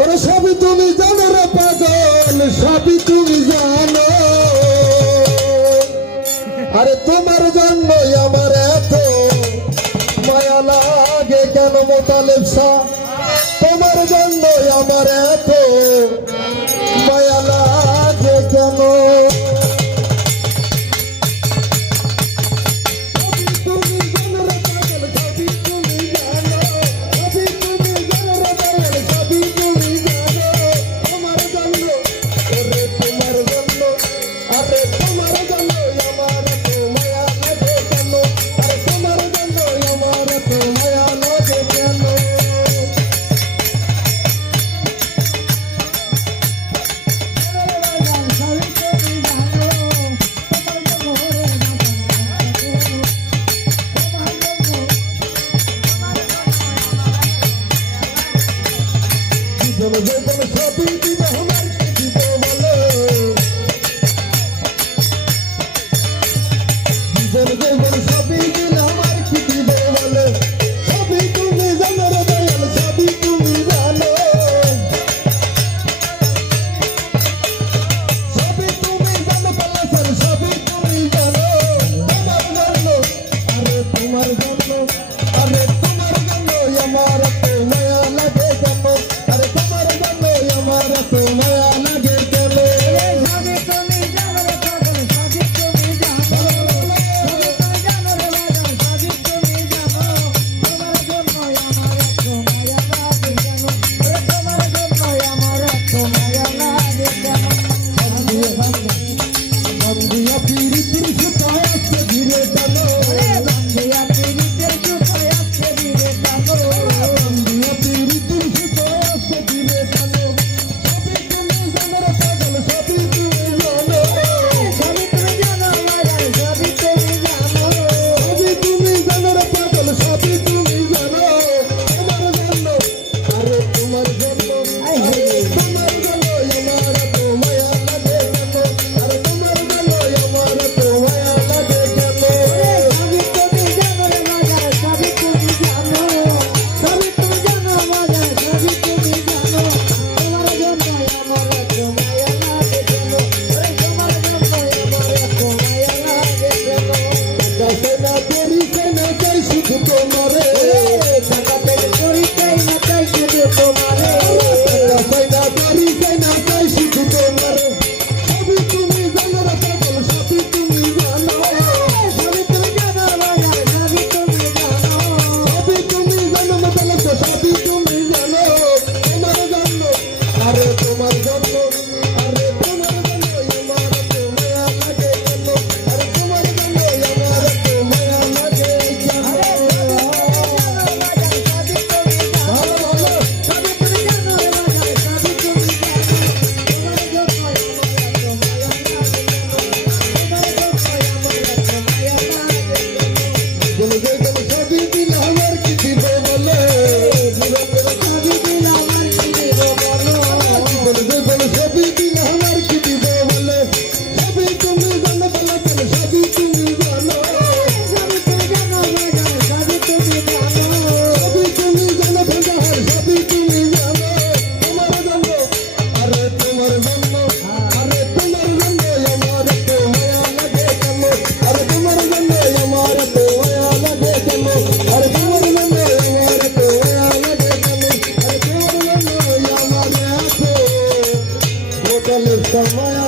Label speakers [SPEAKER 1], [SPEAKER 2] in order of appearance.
[SPEAKER 1] ওরে সবই তুমি জানো রে পাগল, সবই তুমি জানো। আরে তোমার জন্য আমার এত মায়া লাগে কেন মোতালেব তোমার জন্য আমার এত মায়া লাগে কেন? of a good Come on.